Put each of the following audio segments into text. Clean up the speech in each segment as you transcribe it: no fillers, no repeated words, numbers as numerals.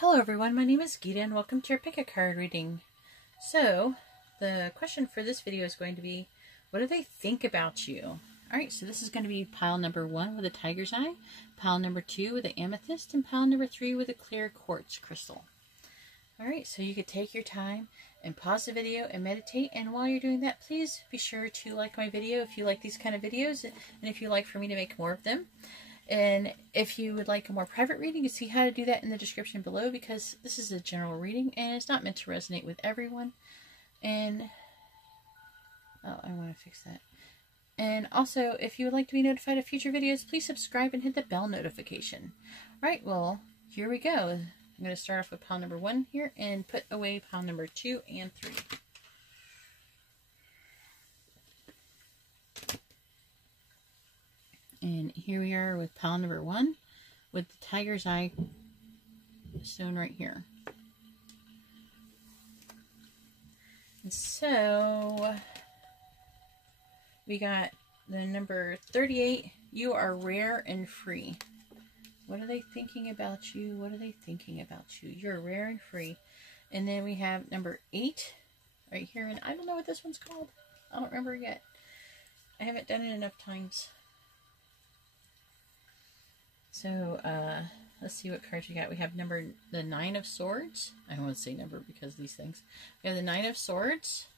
Hello everyone, my name is Geeta and welcome to your pick a card reading. So, the question for this video is going to be, what do they think about you? Alright, so this is going to be pile number 1 with a tiger's eye, pile number 2 with an amethyst, and pile number 3 with a clear quartz crystal. Alright, so you could take your time and pause the video and meditate, and while you're doing that, please be sure to like my video if you like these kind of videos, and if you'd like for me to make more of them. And if you would like a more private reading, you can see how to do that in the description below, because this is a general reading and it's not meant to resonate with everyone. And, oh, I want to fix that. And also, if you would like to be notified of future videos, please subscribe and hit the bell notification. Alright, well, here we go. I'm going to start off with pile number 1 here and put away pile number 2 and 3. And here we are with pile number 1 with the tiger's eye stone right here. And so we got the number 38. You are rare and free. What are they thinking about you? What are they thinking about you? You're rare and free. And then we have number 8 right here. And I don't know what this one's called. I don't remember yet. I haven't done it enough times. So, let's see what cards we got. We have the 9 of Swords. I don't want to say number because these things. We have the 9 of Swords.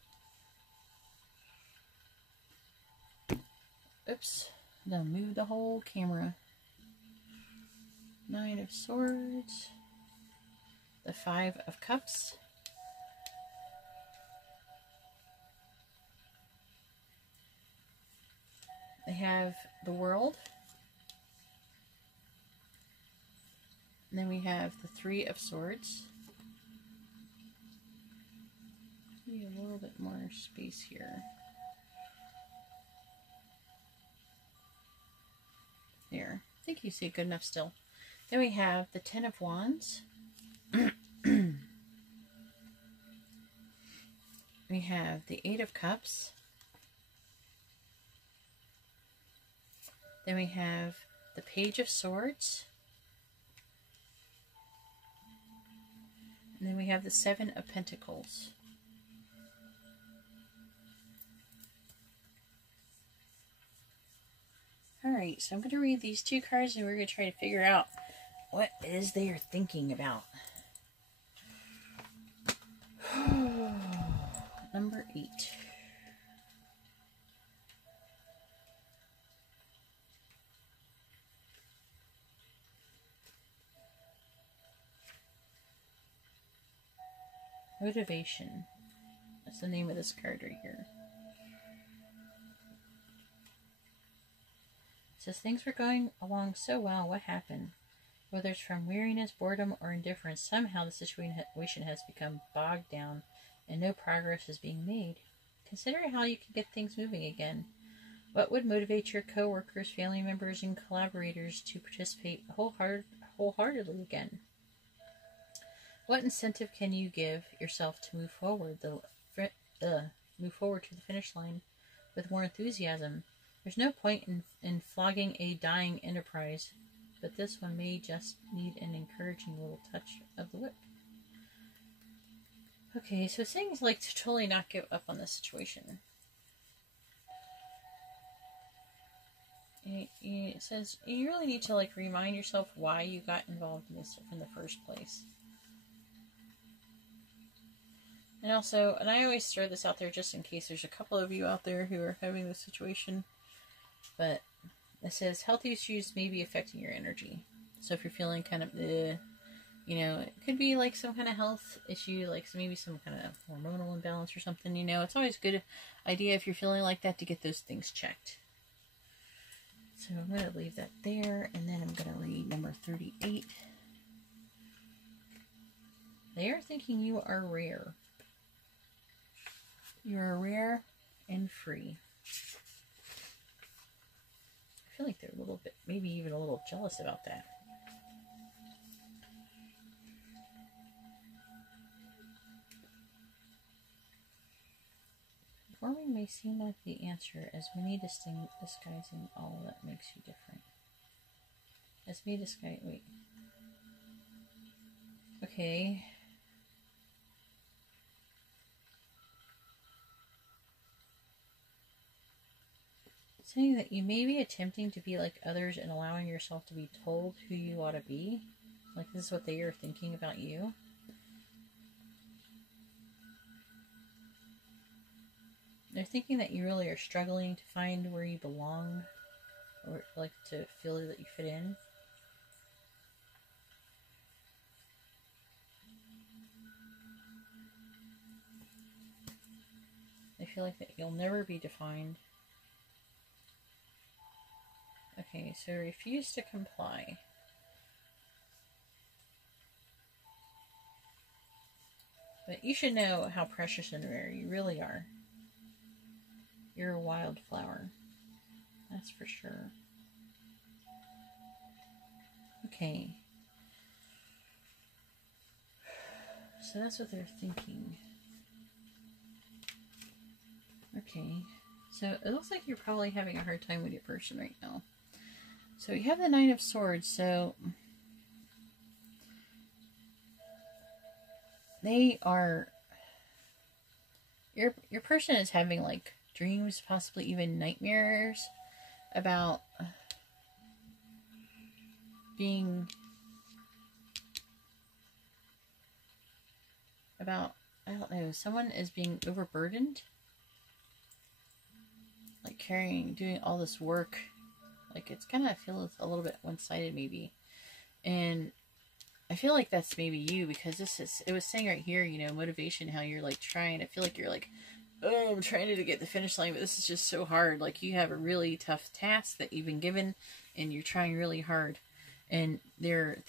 Oops. I'm going to move the whole camera. 9 of Swords. The 5 of Cups. They have the World. And then we have the 3 of Swords. Need a little bit more space here. There. I think you see it good enough still. Then we have the 10 of Wands. We have the 8 of Cups. Then we have the Page of Swords. And then we have the 7 of Pentacles. Alright, so I'm going to read these 2 cards and we're going to try to figure out what it is they are thinking about. Number 8. Motivation. That's the name of this card right here. It says, things were going along so well. What happened? Whether it's from weariness, boredom, or indifference, somehow the situation has become bogged down and no progress is being made. Consider how you can get things moving again. What would motivate your co-workers, family members, and collaborators to participate wholeheartedly again? What incentive can you give yourself to move forward move forward to the finish line with more enthusiasm? There's no point in flogging a dying enterprise, but this one may just need an encouraging little touch of the whip. Okay, so things like to totally not give up on this situation. It says you really need to remind yourself why you got involved in this in the first place. And also, and I always throw this out there just in case there's a couple of you out there who are having this situation, but it says health issues may be affecting your energy. So if you're feeling kind of, you know, it could be like some kind of health issue, like maybe some kind of hormonal imbalance or something, you know. It's always a good idea if you're feeling like that to get those things checked. So I'm going to leave that there, and then I'm going to read number 38. They are thinking you are rare. You are rare and free. I feel like they're a little bit, maybe even a little jealous about that. Performing may seem like the answer, as many disguising all that makes you different. As me disguise, wait. Okay. Saying that you may be attempting to be like others and allowing yourself to be told who you ought to be. Like this is what they are thinking about you. They're thinking that you really are struggling to find where you belong, or like to feel that you fit in. They feel like that you'll never be defined. Okay, so refuse to comply. But you should know how precious and rare you really are. You're a wildflower. That's for sure. Okay. So that's what they're thinking. Okay. So it looks like you're probably having a hard time with your person right now. So you have the Nine of Swords, so they are, your person is having like dreams, possibly even nightmares about being, I don't know, someone is being overburdened, like doing all this work. Like, it's kind of feels a little bit one-sided, maybe. And I feel like that's maybe you, because it was saying right here, you know, motivation, how you're, like, trying. I feel like you're like, oh, I'm trying to get the finish line, but this is just so hard. Like, you have a really tough task that you've been given, and you're trying really hard. And they're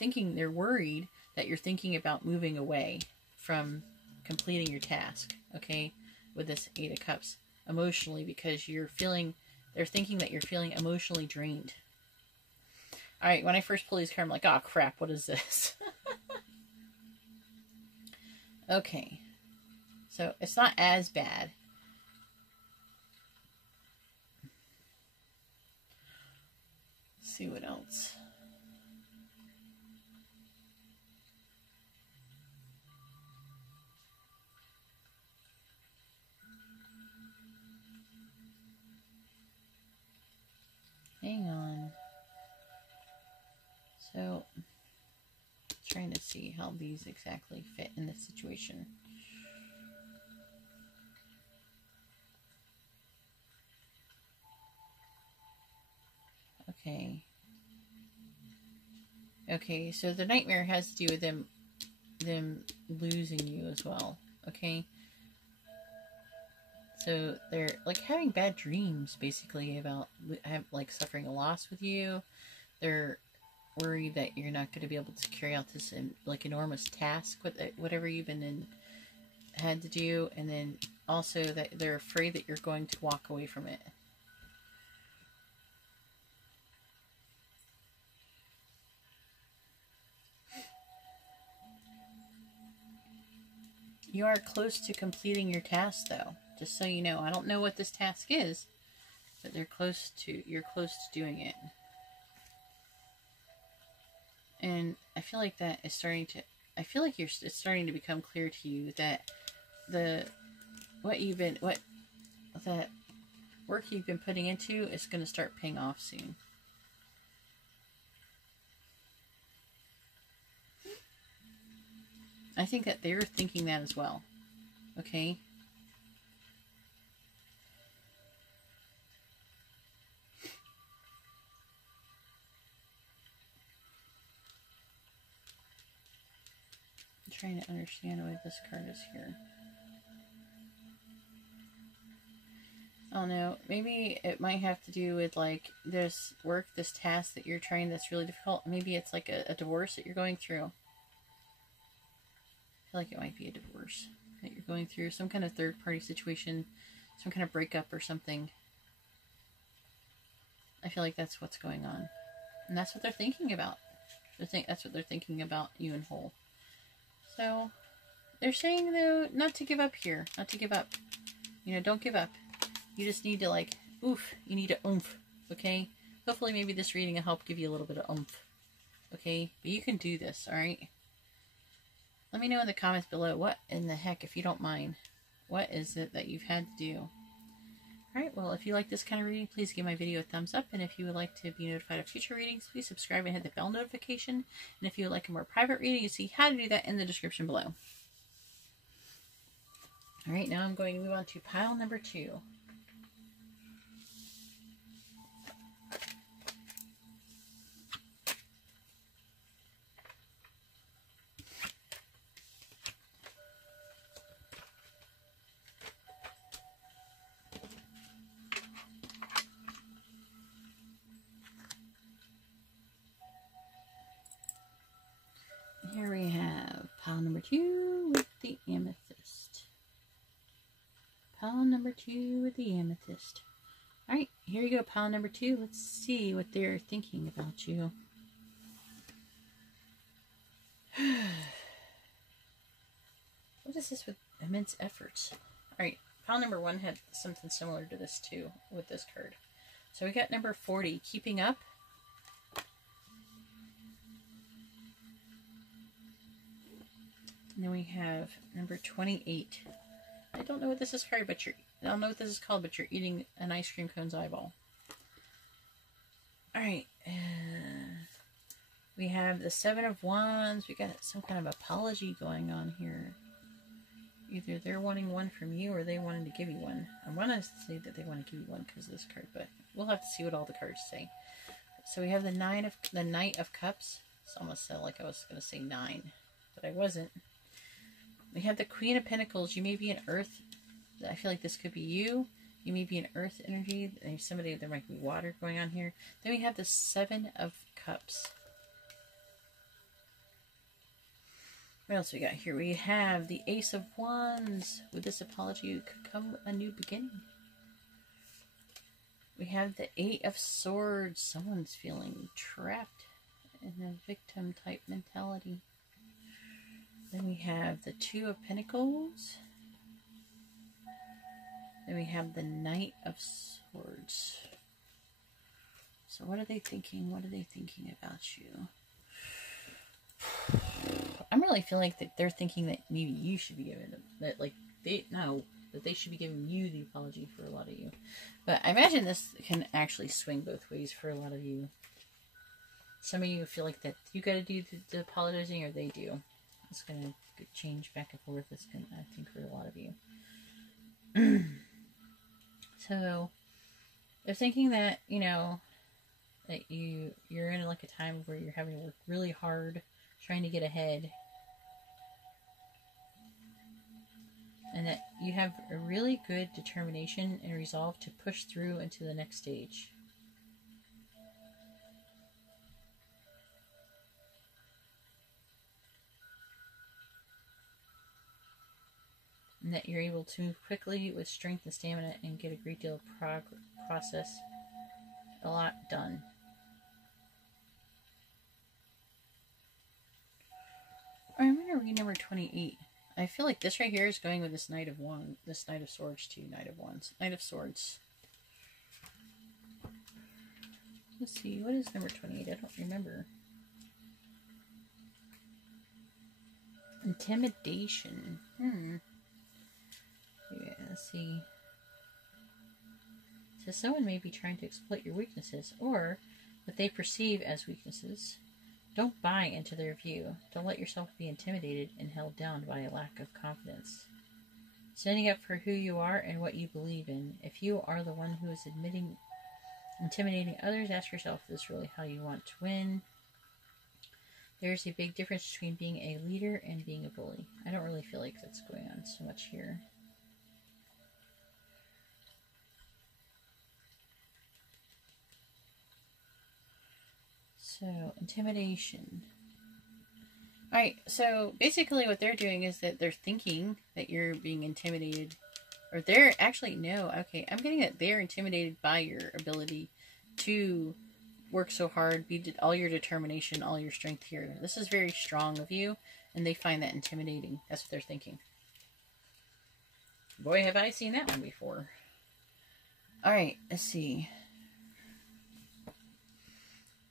worried that you're thinking about moving away from completing your task, okay, with this Eight of Cups, emotionally, because they're thinking that you're feeling emotionally drained. Alright, when I first pull these cards, I'm like, oh crap, what is this? Okay. So, it's not as bad. Let's see what else. Hang on. So, trying to see how these exactly fit in this situation. Okay. Okay, so the nightmare has to do with them losing you as well. Okay. So they're like having bad dreams, basically, about like suffering a loss with you. They're worried that you're not going to be able to carry out this like enormous task with whatever you've been had to do, and then also that they're afraid that you're going to walk away from it. You are close to completing your task, though. Just so you know, I don't know what this task is, but you're close to doing it. And I feel like that is starting to, it's starting to become clear to you that that work you've been putting into is going to start paying off soon. I think that they're thinking that as well. Okay? I'm trying to understand why this card is here. I don't know. Maybe it might have to do with like this work, this task that you're trying that's really difficult. Maybe it's like a divorce that you're going through. I feel like it might be a divorce that you're going through. Some kind of third-party situation. Some kind of breakup or something. I feel like that's what's going on. And that's what they're thinking about. That's what they're thinking about you and Whole. So, they're saying, though, not to give up here. Not to give up. You know, don't give up. You just need to, like, oof. You need to oomph. Okay? Hopefully, maybe this reading will help give you a little bit of oomph. Okay? But you can do this, alright? Let me know in the comments below, what in the heck, if you don't mind, what is it that you've had to do? Alright, well, if you like this kind of reading, please give my video a thumbs up. And if you would like to be notified of future readings, please subscribe and hit the bell notification. And if you would like a more private reading, you see how to do that in the description below. Alright, now I'm going to move on to pile number 2. Here we have pile number 2 with the amethyst. Pile number 2 with the amethyst. Alright, here you go, pile number 2. Let's see what they're thinking about you. What is this with immense efforts? Alright, pile number 1 had something similar to this too with this card. So we got number 40, keeping up. And then we have number 28. I don't know what this is called, but I don't know what this is called, but you're eating an ice cream cone's eyeball. Alright. We have the 7 of Wands. We got some kind of apology going on here. Either they're wanting one from you or they wanted to give you one. I want to say that they want to give you one because of this card, but we'll have to see what all the cards say. So we have the Knight of Cups. It's almost sounded like I was going to say 9, but I wasn't. We have the Queen of Pentacles. You may be an earth. I feel like this could be you. You may be an earth energy. There's somebody, there might be water going on here. Then we have the 7 of Cups. What else we got here? We have the Ace of Wands. With this apology could come a new beginning. We have the 8 of Swords. Someone's feeling trapped in a victim type mentality. Then we have the 2 of Pentacles. Then we have the Knight of Swords. So what are they thinking? What are they thinking about you? I'm really feeling like that they're thinking that maybe you should be giving them, that like that they should be giving you the apology for a lot of you. But I imagine this can actually swing both ways for a lot of you. Some of you feel like that you got to do the apologizing, or they do. It's going to change back and forth. It's going to, I think, for a lot of you. So, they're thinking that, you know, that you're in like a time where you're having to work really hard, trying to get ahead. And that you have a really good determination and resolve to push through into the next stage. And that you're able to move quickly with strength and stamina and get a great deal of process, a lot done. I'm going to read number 28. I feel like this right here is going with this Knight of Wands, this Knight of Swords too, Knight of Wands, Knight of Swords. Let's see, what is number 28? I don't remember. Intimidation. Yeah, let's see. So someone may be trying to exploit your weaknesses, or what they perceive as weaknesses. Don't buy into their view. Don't let yourself be intimidated and held down by a lack of confidence. Standing up for who you are and what you believe in. If you are the one who is intimidating others, ask yourself, is this really how you want to win? There's a big difference between being a leader and being a bully. I don't really feel like that's going on so much here. So, intimidation. Alright, so basically what they're doing is that they're thinking that you're being intimidated. Or they're actually, no, okay, I'm getting that they're intimidated by your ability to work so hard, all your determination, all your strength here. This is very strong of you, and they find that intimidating. That's what they're thinking. Boy, have I seen that one before. Alright, let's see.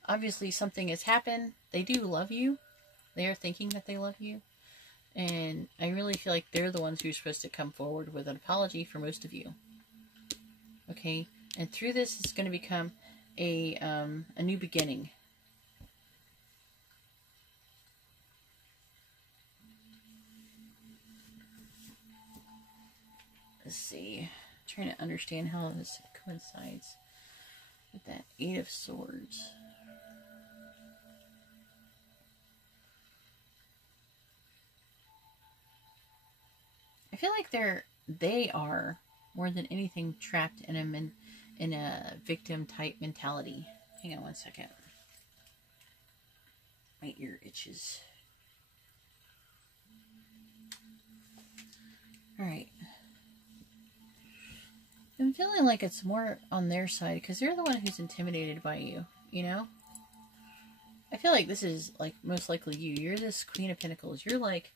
Obviously, something has happened. They do love you. They are thinking that they love you. And I really feel like they're the ones who are supposed to come forward with an apology for most of you. Okay? And through this, it's going to become a new beginning. Let's see. I'm trying to understand how this coincides with that Eight of Swords. I feel like they are more than anything trapped in a victim type mentality. Hang on one second. My ear itches. All right. I'm feeling like it's more on their side because they're the one who's intimidated by you, you know? I feel like this is like most likely you. You're this Queen of Pentacles. You're like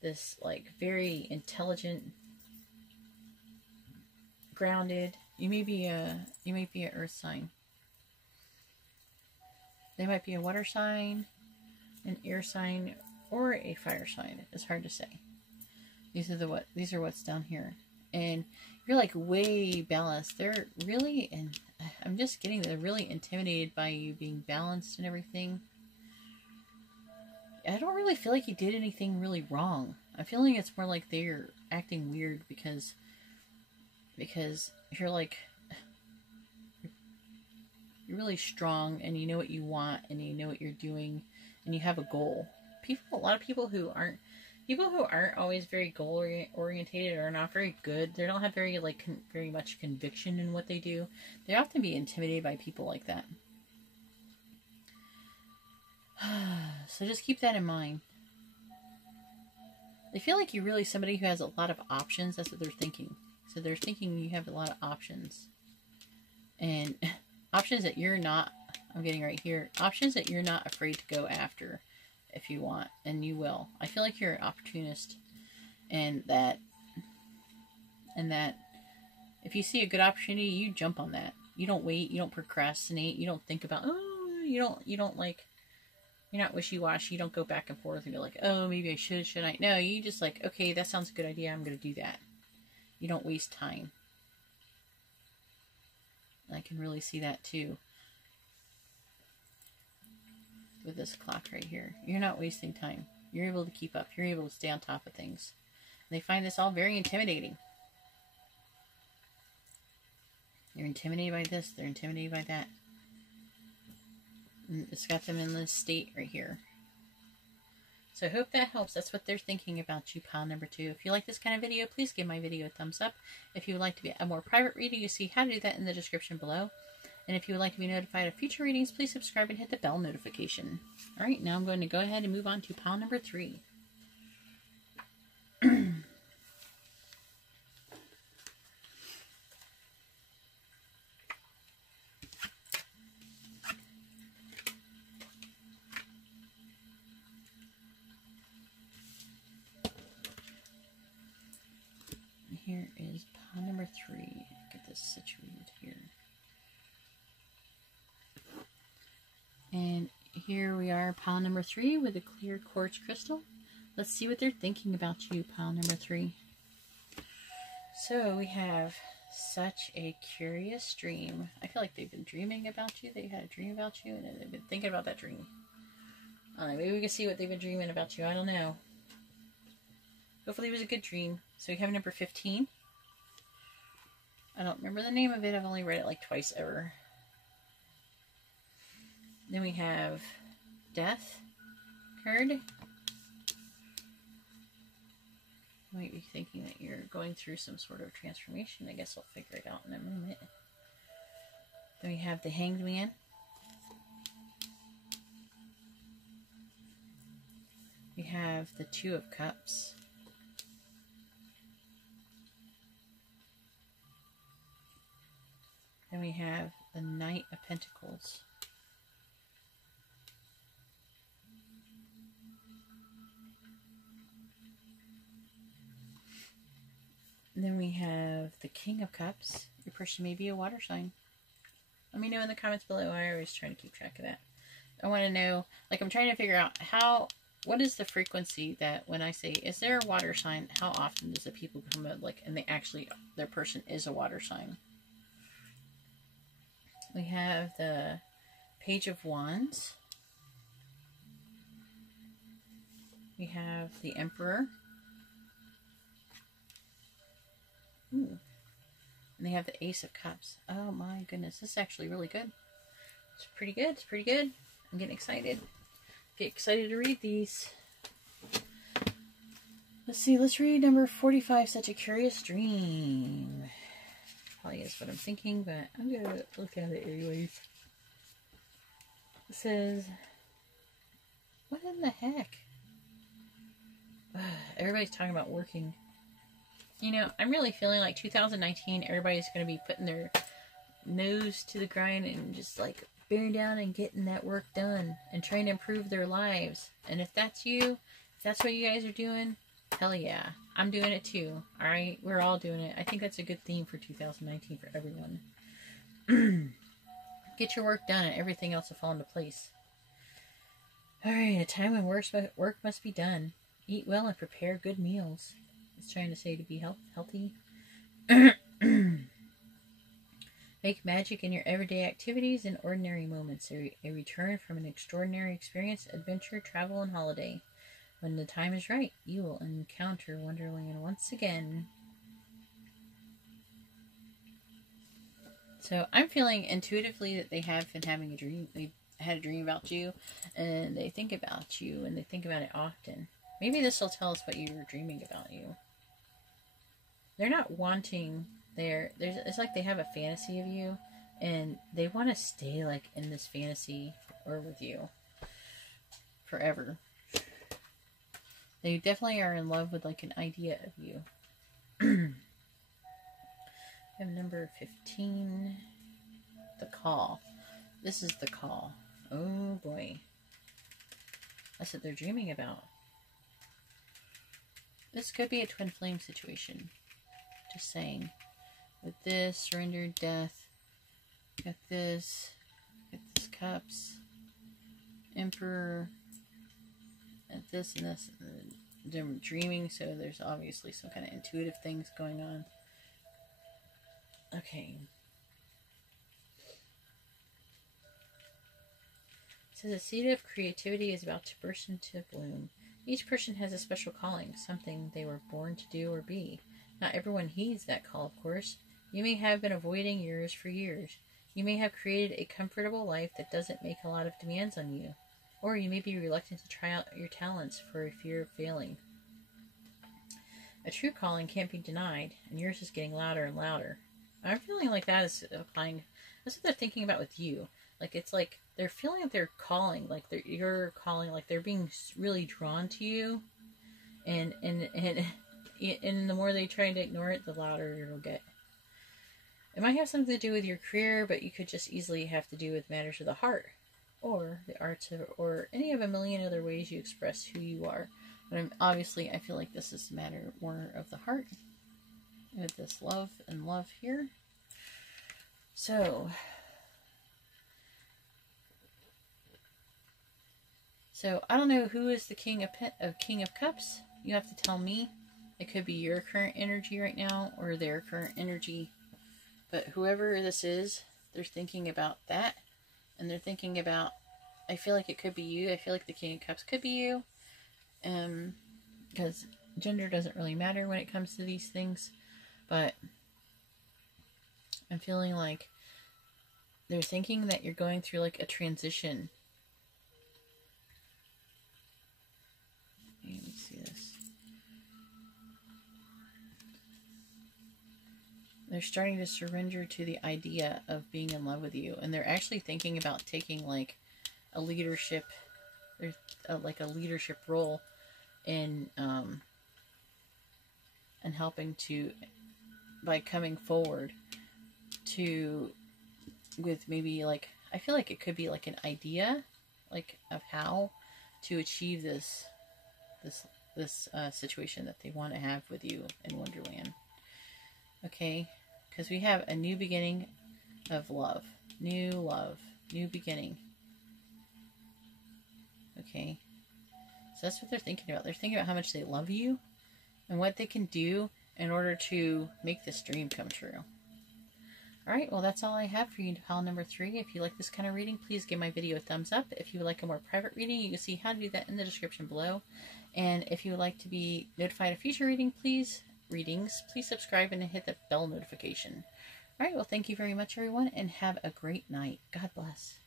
this like very intelligent, grounded. You may be an earth sign. They might be a water sign, an air sign, or a fire sign. It's hard to say. These are what's down here. And you're like way balanced. They're really, and I'm just getting, they're really intimidated by you being balanced and everything. I don't really feel like you did anything really wrong. I'm feeling it's more like they're acting weird because you're like, you're really strong and you know what you want and you know what you're doing and you have a goal. A lot of people who aren't always very goal orientated or not very good, they don't have very much conviction in what they do. They often be intimidated by people like that. So just keep that in mind. They feel like you're really somebody who has a lot of options. That's what they're thinking. So they're thinking you have a lot of options. And options that you're not, I'm getting right here, options that you're not afraid to go after if you want, and you will. I feel like you're an opportunist, and that if you see a good opportunity, you jump on that. You don't wait, you don't procrastinate, you don't think about, you don't like, you're not wishy-washy, you don't go back and forth and go like, oh, maybe I should I? No, you just like, okay, that sounds a good idea, I'm going to do that. You don't waste time. And I can really see that too. With this clock right here. You're not wasting time. You're able to keep up. You're able to stay on top of things. And they find this all very intimidating. They're intimidated by this. They're intimidated by that. And it's got them in this state right here. So I hope that helps. That's what they're thinking about you, pile number 2. If you like this kind of video, please give my video a thumbs up. If you would like to be a more private reader, you see how to do that in the description below. And if you would like to be notified of future readings, please subscribe and hit the bell notification. Alright, now I'm going to go ahead and move on to pile number 3. Here is pile number 3. Get this situated here. And here we are, pile number 3 with a clear quartz crystal. Let's see what they're thinking about you, pile number 3. So we have such a curious dream. I feel like they've been dreaming about you. They had a dream about you and they've been thinking about that dream. Maybe we can see what they've been dreaming about you. I don't know. Hopefully it was a good dream. So we have number 15. I don't remember the name of it. I've only read it like twice ever. Then we have Death card. You might be thinking that you're going through some sort of transformation. I guess I'll figure it out in a minute. Then we have the Hanged Man. We have the Two of Cups. Then we have the Knight of Pentacles. Then we have the King of Cups. Your person may be a water sign. Let me know in the comments below. I always try to keep track of that. I want to know, like I'm trying to figure out how what is the frequency that when I say, is there a water sign, how often does the people come up, like, and they actually, their person is a water sign? We have the Page of Wands. We have the Emperor. Ooh. And they have the Ace of Cups. Oh my goodness, this is actually really good. It's pretty good, it's pretty good. I'm getting excited. Get excited to read these. Let's see, let's read number 45, Such a Curious Dream. Probably is what I'm thinking, but I'm going to look at it anyways. It says, what in the heck? Everybody's talking about working. You know, I'm really feeling like 2019, everybody's going to be putting their nose to the grind and just like bearing down and getting that work done and trying to improve their lives. And if that's you, if that's what you guys are doing, hell yeah. I'm doing it too. Alright? We're all doing it. I think that's a good theme for 2019 for everyone. Get your work done and everything else will fall into place. Alright, a time when work must be done. Eat well and prepare good meals. It's trying to say to be healthy. Make magic in your everyday activities and ordinary moments. A return from an extraordinary experience, adventure, travel, and holiday. When the time is right, you will encounter Wonderland once again. So I'm feeling intuitively that they have been having a dream. They had a dream about you, and they think about you, and they think about it often. Maybe this will tell us what you were dreaming about you. They're not wanting it's like they have a fantasy of you, and they want to stay like in this fantasy or with you forever. They definitely are in love with like an idea of you. I have number 15, the call. This is the call. Oh boy. That's what they're dreaming about. This could be a twin flame situation. Just saying. With this, surrender, death. Got this. Got this, cups. Emperor. And this and this. They're dreaming, so there's obviously some kind of intuitive things going on. Okay. It says a seed of creativity is about to burst into bloom. Each person has a special calling, something they were born to do or be. Not everyone heeds that call, of course. You may have been avoiding yours for years. You may have created a comfortable life that doesn't make a lot of demands on you. Or you may be reluctant to try out your talents for a fear of failing. A true calling can't be denied, and yours is getting louder and louder. I'm feeling like that is applying. That's what they're thinking about with you. Like, it's like they're feeling that they're calling, like you're calling, like they're being really drawn to you. And the more they try to ignore it, the louder it'll get. It might have something to do with your career, but you could just easily have to do with matters of the heart. Or the arts, or any of a million other ways you express who you are. But obviously, I feel like this is a matter more of the heart. With this love and love here. So I don't know who is the King of Cups. You have to tell me. It could be your current energy right now, or their current energy. But whoever this is, they're thinking about that. And they're thinking about, I feel like it could be you. I feel like the King of Cups could be you. Because gender doesn't really matter when it comes to these things. But I'm feeling like they're thinking that you're going through like a transition. Let me see this. They're starting to surrender to the idea of being in love with you. And they're actually thinking about taking like a leadership, like a leadership role in, and helping to, by coming forward to, with maybe like, I feel like it could be like an idea, like of how to achieve this situation that they want to have with you in Wonderland. Okay, because we have a new beginning of love, new beginning. Okay, So that's what they're thinking about. They're thinking about how much they love you and what they can do in order to make this dream come true. Alright, well that's all I have for you, pile number 3. If you like this kind of reading, please give my video a thumbs up. If you would like a more private reading, you can see how to do that in the description below. And if you would like to be notified of future readings, please subscribe and hit the bell notification. Alright, well thank you very much everyone, and have a great night. God bless.